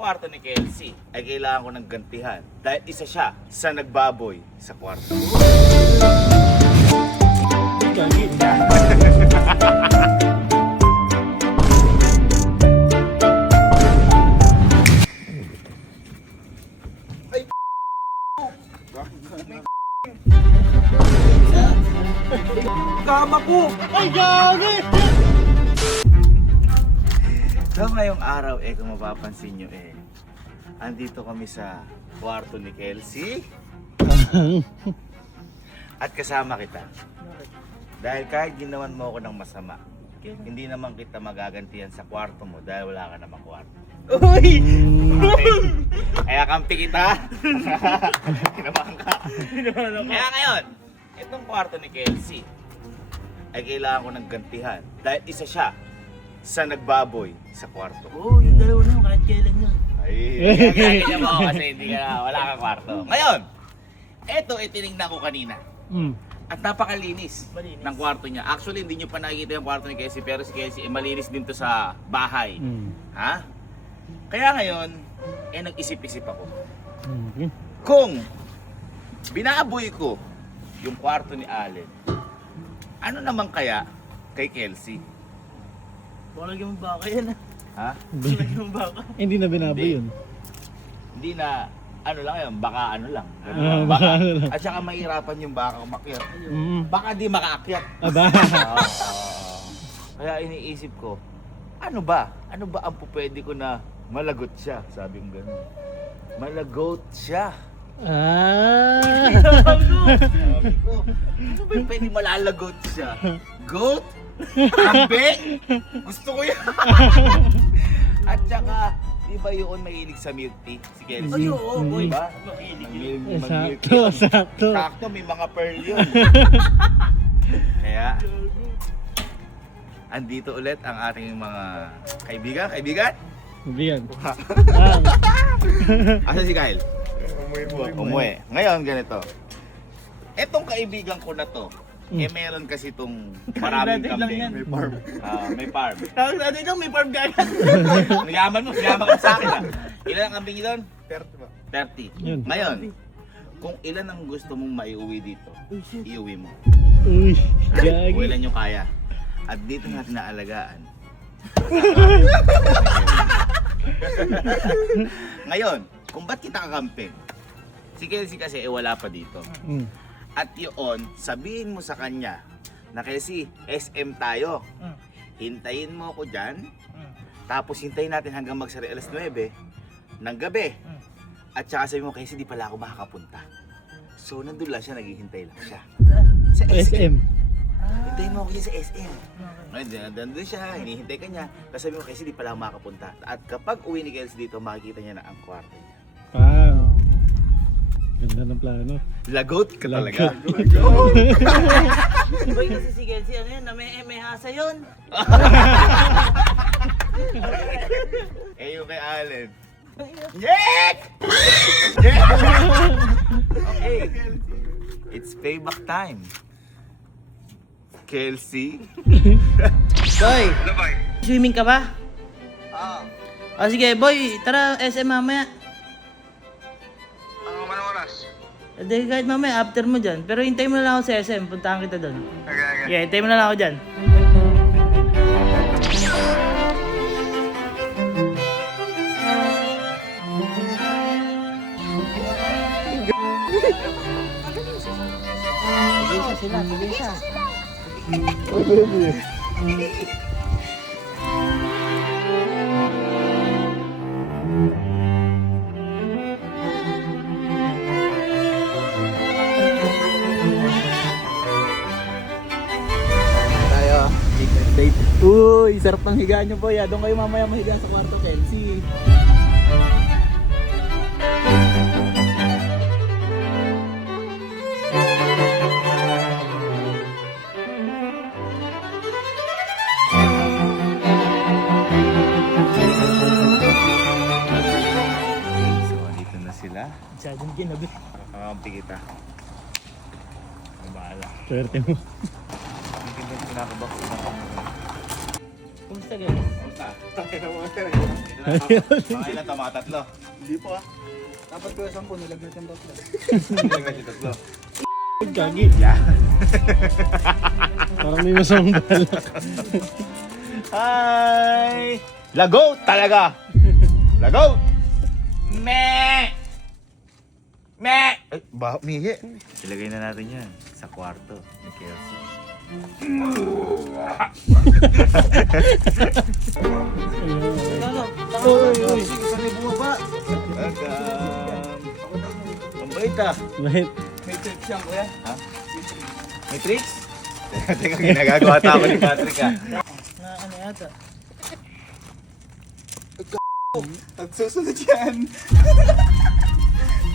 kwarto ni Kelsey ay kailangan ko ng gantihan dahil isa siya sa nagbaboy sa kwarto. Kama ko! Ay, gagi! So ngayong araw kung mapapansin nyo andito kami sa kwarto ni Kelsey. At kasama kita. Dahil kahit ginawan mo ako ng masama, hindi naman kita magagantihan sa kwarto mo dahil wala ka namang kwarto. Uy! Okay. Kaya kampi kita. Kinabahan ka. Kaya ngayon, itong kwarto ni Kelsey ay kailangan ko ng gantihan dahil isa siya sa nagbaboy sa kwarto. Oo, yung dalawa na yun, kahit kailan yun. Ay, kaya mo ako kasi hindi ka, wala kang kwarto. Ngayon, eto tinignan ko kanina. At napakalinis Malinis. ng kwarto niya. Actually, hindi nyo pa nakikita yung kwarto ni Kelsey, pero si Kelsey malinis din to sa bahay. Ha? Kaya ngayon, nag-isip-isip ako. Kung binaboy ko yung kwarto ni Allen, ano naman kaya kay Kelsey? Baka lagyan mong baka yan. Ha? Lagyan mong baka. Hindi na binaboy yun. Hindi na, ano lang yun, baka ano lang. baka ano lang. At saka mahirapan yung baka umakyat. Mm. Baka di makaakyat. Aba. Oo. Kaya iniisip ko, ano ba? Ano ba ang pupwede ko na malagot siya? Sabi ko gano'n. Malagot siya. Ah. Sabi ko, ano ba yung pwede malalagot siya? Goat? Kambing? Gusto ko yan. At saka, di ba yun mahilig sa milk tea? Si Kelsey. Ay, oo, boy. Diba? Makilig Mag-milk yun. Sakto, sakto. Sakto, may mga pearl yun. Kaya, andito ulit ang ating mga kaibigan. Kaibigan? Bigan. Ah. Asa si Kyle? Umuwi. Ngayon, ganito. Etong kaibigan ko na to, meron kasi itong maraming Dati lang yan. kambing. May farm. May farm. Tawag natin ito, may farm gaya. Nagyaman ka sa akin ah. Ilan ang kambing doon? 30 ba? 30. Yun. Ngayon, kung ilan ang gusto mong maiuwi dito, Uy, shit. iuwi mo. Uy. Kung Gagi. ilan yung kaya. At dito natin naalagaan. Ngayon, kung ba't kita kakamping? Si Kelsey kasi wala pa dito. Mm. At yun, sabihin mo sa kanya na Kelsey, SM tayo. Hintayin mo ako dyan. Tapos hintayin natin hanggang magsara alas 9 ng gabi. At saka sabi mo, Kelsey, di pala ako makakapunta. So, nandun lang siya, naghihintay lang siya. Sa SM. Hintayin mo ako dyan sa SM. Ngayon, nandun siya, hinihintay ka niya. Tapos sabi mo, Kelsey, di pala ako makapunta. At kapag uwi ni Kelsey dito, makikita niya na ang kwarto niya. Ah. Ganda ng plano. Lagot ka talaga. Iba yung kasi si Kelsey, ano yun, na may hasa yun. Yung kay Allen. Yek! Okay. It's payback time. Kelsey. Boy, Ano ba? swimming ka ba? Ah, O sige, boy, tara SM mamaya. ang manong oras? Hindi, kahit mamaya, after mo dyan. Pero hintayin mo na lang ako sa SM, puntahan kita doon. Okay. Yeah, hintayin mo na lang ako dyan. Bigay sila, bigay siya. Tayo. Date. Uy, sarap ng higaan nyo po. Doon kayo mamaya mahiga sa kwarto, Kelsey. So, dito na sila. Masyadong ginabi. Kakampi kita. Bahala. Swerte mo. Hindi ka ba kinakabakulan? Kumusta Kamusta guys? Kamusta? Tayo na mga sir. Mga ilan to? Mga tatlo? Hindi po ah. Dapat ko 10, nilagnat yung tatlo. Hindi ka si tatlo. Gagi. Yeah. Parang may masamang balak. Hi! Lago talaga! Lago! Me! Me! Ay, baho mihi. Ilagay na natin yan sa kwarto ni Kelsey. Uy. Saan may bumaba? Welcome! Ang bait ah. Wait. May trip siyang kuya. Ha? May tricks? Teka, ginagagawa tayo ni Patrick ah. Na ano yata? Nagsusunod yan.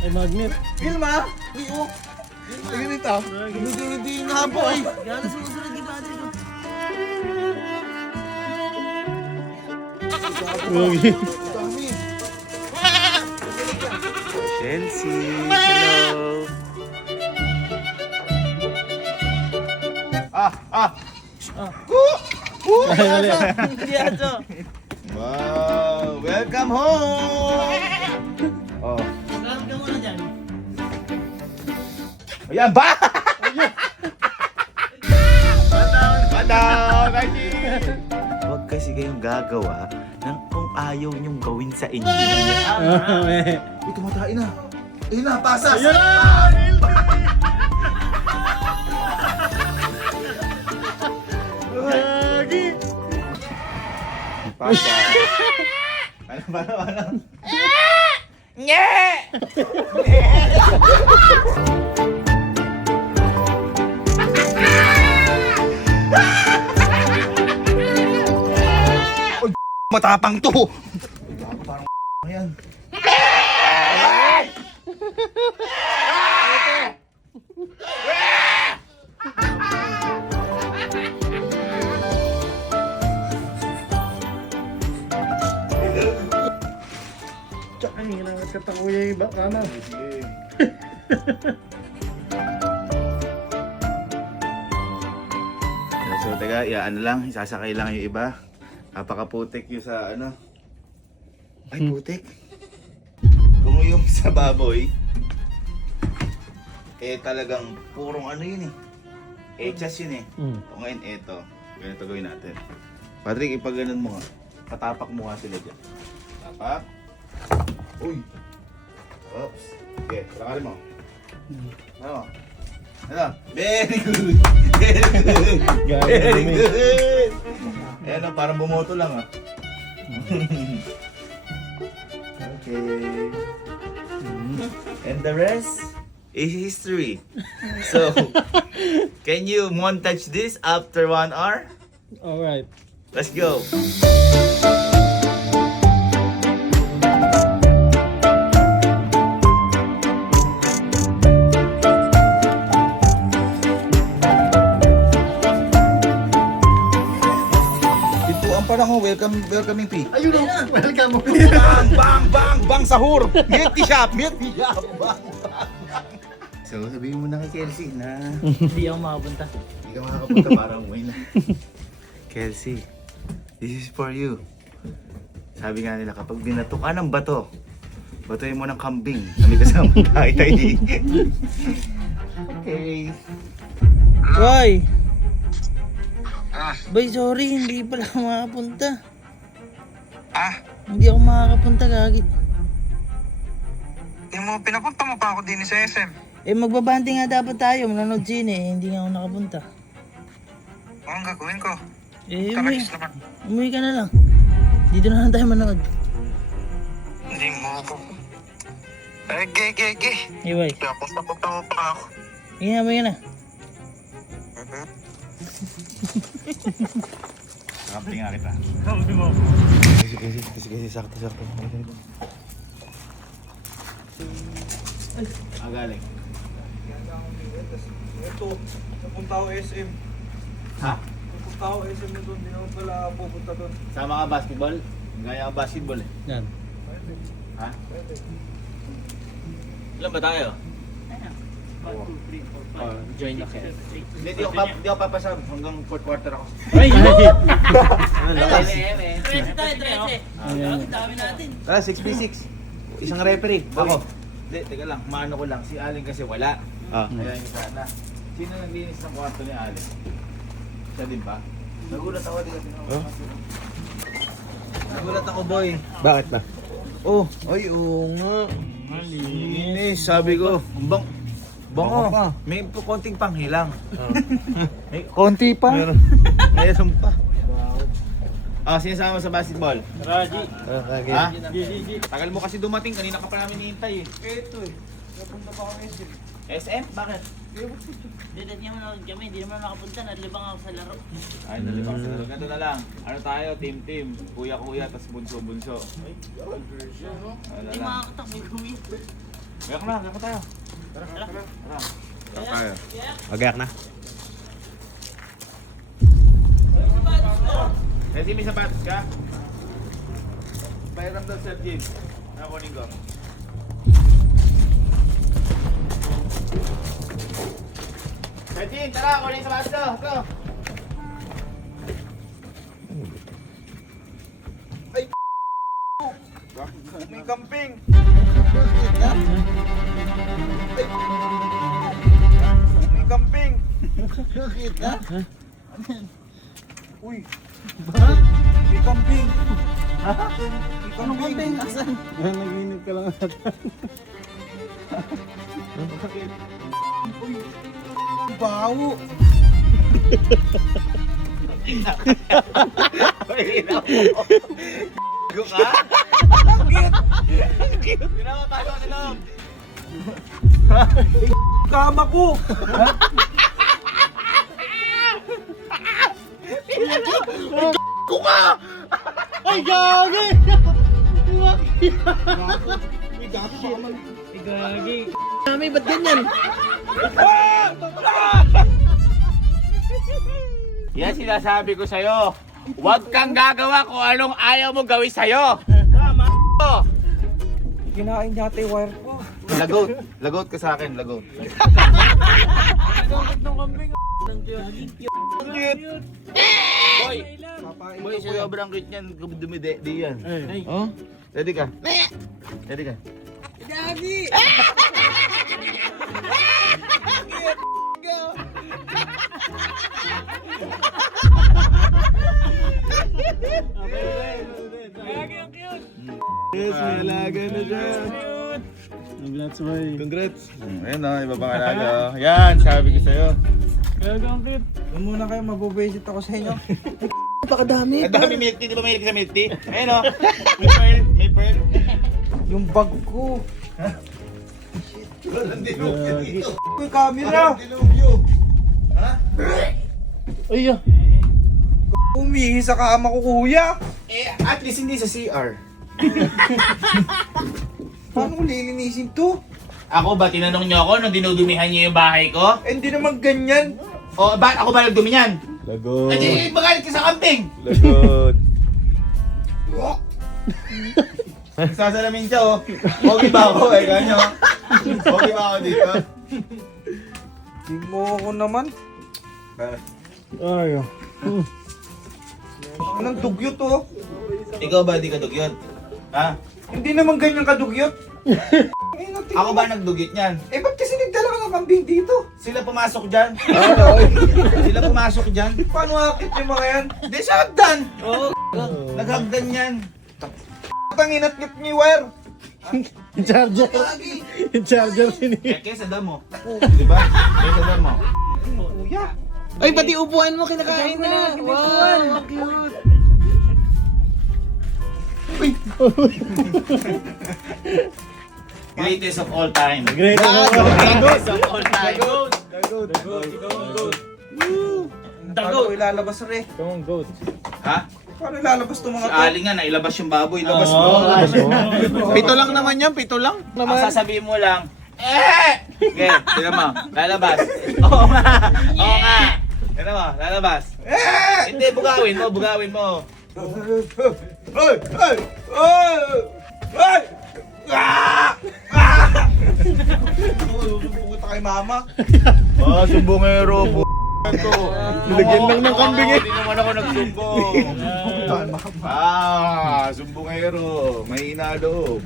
Ay, magnet. Vilma! Iyo! Tingnan dito. Hindi nga po eh. Gano'n sumusunod ni Patrick ko. Gagi. Dami. Chelsea, hello! Ah! Ay, mali. Hindi ato. Wow! Welcome home! Oh. Karoon ka muna dyan. Ayan ba? Madam! Huwag kasi kayong gagawa ng kung ayaw niyong gawin sa inyo. Ah, may. Uy, tumatain na. Ayun na, pasas! Ayun na! Gagi. Pasa. Ano? Nye! Matapang to! Parang yan. Tsaka hinangat ka takuya yung iba ka na. So, teka, ano lang, isasakay lang yung iba. Napakaputik yung sa ano. Ay, putik. Kung yung sa baboy, eh talagang purong ano yun eh. Echas yun eh. O ngayon, eto. Ganito gawin natin. Patrick, ipaganon mo nga. Patapak mo nga sila dyan. Tapak. Uy! Oops. Okay, lakarin mo. Ano? Ano? Very good! Very good! Very good! Ayan o, parang bumoto lang ah. Okay. And the rest is history. So, can you montage this after 1 hour? Alright. Let's go! Ito ang parang welcoming fee. Ayun na! Welcome. Bang! Bang! Bang! Bang! Sahur! Milky shop! Milky shop! Bang! So, sabihin mo na kay Kelsey na Hindi ako makapunta. hindi ka makakapunta para umuwi na. Kelsey, this is for you. Sabi nga nila, kapag binato ka ng bato, batoyin mo ng kambing na may kasamang tayo. Okay. Boy! Boy, sorry, hindi pala ako makapunta. Hindi ako makakapunta, Gagi. Yung mga pinapunta mo pa ako din sa SM. Eh, magbabante nga dapat tayo, manonood sine, hindi nga ako nakapunta. Anong gagawin ko? Eh, Tarakis naman. umuwi ka na lang. Dito na lang tayo manood. Hindi mo ako. Eh, gay. Iway. Punta mo pa ako. Hinga mo yan na. Kamping nga kita. Sige, sakto. Galing. Ito, napunta ako SM. Ha? Napunta ako SM na doon. Hindi naman pala pupunta doon. Sama ka basketball? Gaya ka basketball eh. Yan. Ha? Ilan ba tayo? Join na kayo. Hindi, di ako papasab hanggang fourth quarter ako. Ay! Trece tayo, trece. Ang dami natin. Tara, 6v6. Isang referee. Ako. Hindi, teka lang. Maano ko lang. Si Aling kasi wala. Kaya yung sana. Sino naglinis ng kwarto ni Aling? Siya din ba? Nagulat ako. Nagulat ako, boy. Bakit ba? Oh, ay, oo nga. Linis, sabi ko. Bang, bango. May konting panghilang. May Konti pa. mayroon pa. Ah, sinasama sa basketball. Raji. Ha? Tagal mo kasi dumating, kanina ka pa namin hinihintay eh. Ito eh. Napunta pa ako SM. SM? Bakit? Didat niya manood kami, hindi naman nakapunta, nalibang ako sa laro. Ay, nalibang sa laro. Ganito na lang. Ano tayo? Team. Kuya-kuya, tas bunso-bunso. Ano Hindi lang. makakatak, may gumi. Gayak na, gayak na tayo. Tara. Tayo. Magayak na. Kasi may sapatos ka? Bayram daw Sir Jim. Nakunin ko. Sir Jim, tara! Kunin yung sapatos daw. Go! May camping. May camping. Uy. May camping. May camping. Asan? Naginip ka lang ata. Bawo. Go ka? Ginawa tayo sa loob. Kama ko. Go ka! Ay, gagi! May gato pa man. Gagi. Kami, ba't ganyan? Yan sinasabi ko sa'yo. Huwag kang gagawa kung anong ayaw mo gawin sa'yo. Kinain yata yung wire ko. Lagot. Lagot ka sa akin, lagot. Boy! Boy, sobrang cute niyan. Dumide-di yan. Oh? Ready ka? Ready ka? Yes, may alaga na siya. Congrats, boy. Congrats. Ayan o, iba pang alaga. Yan, sabi ko sa'yo. Gagangkit. Huwag muna kayo, mabubuisit ako sa inyo. Napakadami. Ang dami milk tea, di ba mahilig ka sa milk tea? Ayan o, may pearl, may pearl. Yung bag ko. Walang dilubyo dito. Uy, camera. Dilubyo. Ha? Ay, ah. Umihi sa kama ko, kuya. Eh, at least hindi sa CR. Paano ko lilinisin to? Ako ba, tinanong niyo ako nung dinudumihan niyo yung bahay ko? Eh, hindi naman ganyan. O, bakit ako ba nagdumi niyan? Lagot. Hindi, magalit ka sa kambing! Lagot. Nagsasalamin siya, oh. Pogi ba ako, eh, ganyo? Pogi ba ako dito? Di mo ako naman. Ay, ah. Anong dugyot to? Ikaw ba, di ka dugyot? Ha? Hindi naman ganyan kadugyot. Eh, natin- Ako ba nagdugyot niyan? Eh, ba't kasi nagdala ka ng kambing dito? Sila pumasok dyan? Sila pumasok dyan? Paano akit yung mga yan? Hindi siya hagdan! Oo. Naghagdan yan. Tanginat-ngit ni wire. Yung charger. Yung charger Eh, kesa damo. Di ba? Kesa damo. Kuya. Ay, pati upuan mo kinakain na. Wow, cute. Greatest of all time. Great. Greatest of all time. Paano ilalabas re? Come on, goat. Ha? Paano ilalabas itong Si mga to? Ali nga, nailabas yung baboy. Labas mo. Pito lang naman yan, pito lang. Ang sasabihin mo lang, Okay, tignan mo, lalabas. Oo nga, oo nga. Tignan mo, lalabas. Hindi, bugawin mo, bugawin mo. Ay! Ay! Ay! Ay! Ah! Ah! Pupunta kayo mama. Ah, sumbongero, ito. Nilagyan lang ng kambing eh. Hindi naman ako nagsumbong. Sumbongero. Mahina loob.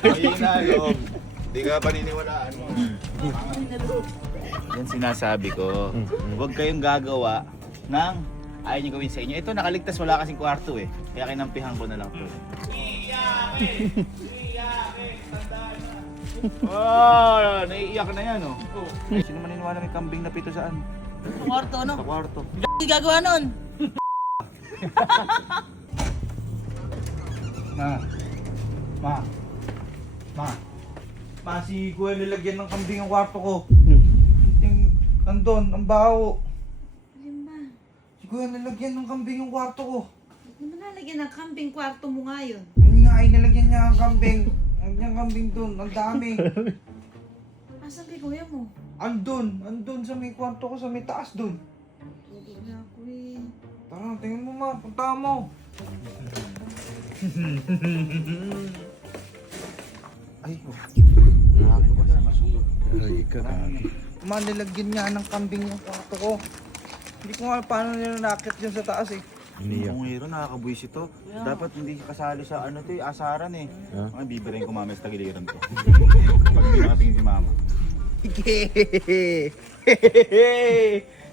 Mahina loob. Hindi ka paniniwalaan mo. Yan sinasabi ko. Huwag kayong gagawa ng ayaw niyo gawin sa inyo. Ito nakaligtas, wala kasing kwarto eh. Kaya kinampihan ko na lang to. Naiiyak na yan oh. Sino maniniwala may kambing na pito saan? Sa kwarto, ano? Sa kwarto. Hindi gagawa nun. Ma, si Kuya nilagyan ng kambing ang kwarto ko. Nandun, ang baho. Alin ba? Si Kuya nilagyan ng kambing ang kwarto ko. Hindi mo nalagyan ng kambing kwarto mo nga yun. Yun nga ay nilagyan niya ang kambing. Ang kambing dun, ang dami. Asan kay kuya mo? Andun sa may kwarto ko, sa may taas dun. Tulog na ako eh. Tara, tingnan mo ma, punta mo. Ay, ma, nilagyan niya ng kambing yung kwarto ko. Hindi ko nga paano nila nakakit dyan sa taas eh. Kung hero, nakakabuis ito. Dapat hindi kasali sa ano to eh, asaran eh. Mga bibirain ko mamaya sa tagiliran ko. Pag hindi nakatingin si mama.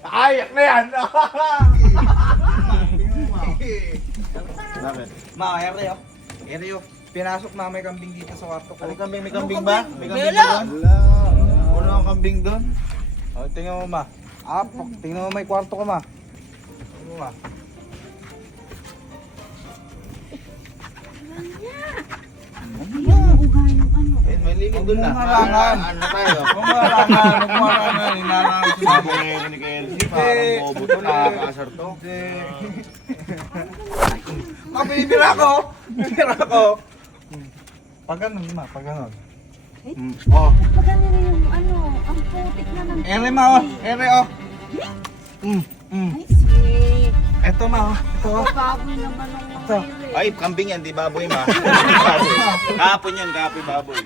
Ayak na yan! Bakit? Ma, Ereo. Ereo, pinasok na may kambing dito sa kwarto ko. May kambing ba? May kambing Wala. ba doon? Wala ang kambing doon? Oh, tingnan mo ma. Tingnan mo may kwarto ko ma. Tingnan mo ma. Uga yung ano. Eh, may limit doon na. Humarangan. Ano tayo? Humarangan. Hinarang ko sa Sabi ngayon ni Kelsey, parang bobo to, nakakasar to. Ma, binibira ko! Binibira ko! Pag ganun ma, pag ganun. Oh. Maganda rin yung ano, ang putik na ng Ere ma oh. Ere oh. Ay, sweet. Eto ma oh. Ito oh. Baboy naman ang Ito. mga yun eh. Ay, kambing yan, di baboy ma. Kahapon yan, kahapon baboy.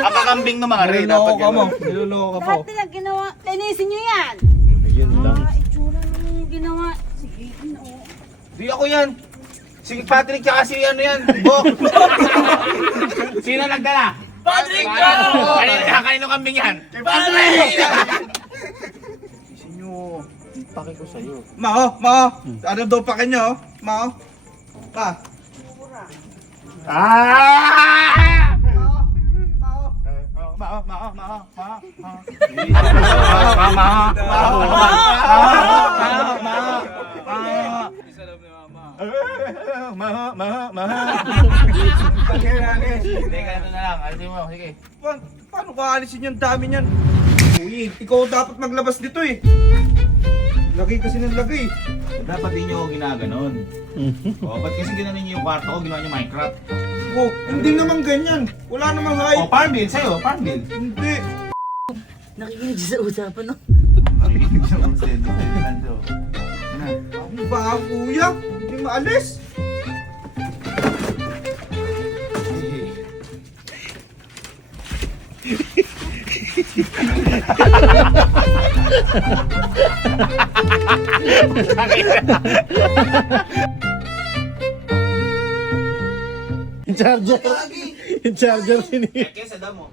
Ang kakambing ng mga rin, Niloloko dapat ka mo. gano'n. Niloloko ka po. Lahat nila ginawa. Linisin nyo yan. Ayun lang. Itsura nung ginawa. Sige, ano. Di ako yan. Si Patrick tsaka si ano yan, Bok. Sino nagdala? Patrick! Kanino kambing yan? Patrick! Sinyo, pake ko sa'yo. Ma oh, ma oh. Ano daw pa kanya oh? Ma oh. Ma. Ah! Hindi, ganito na lang. Alisin mo, sige. Paano ka alisin yung dami niyan? Uy, ikaw dapat maglabas dito eh. Lagay kasi ng lagay. Dapat din nyo ginaganon. O, ba't kasi ginanon nyo yung kwarto ko, ginawa nyo Minecraft? Oh, hindi naman ganyan. Wala namang O, hype. Farmville, sa'yo, Farmville. Hindi. Nakikinig sa usapan, no? Makikinig siya kung sendo, sendo. Ano? Ano ba kuya? Hindi maalis. Yung charger. Yung charger Eh, kesa damo.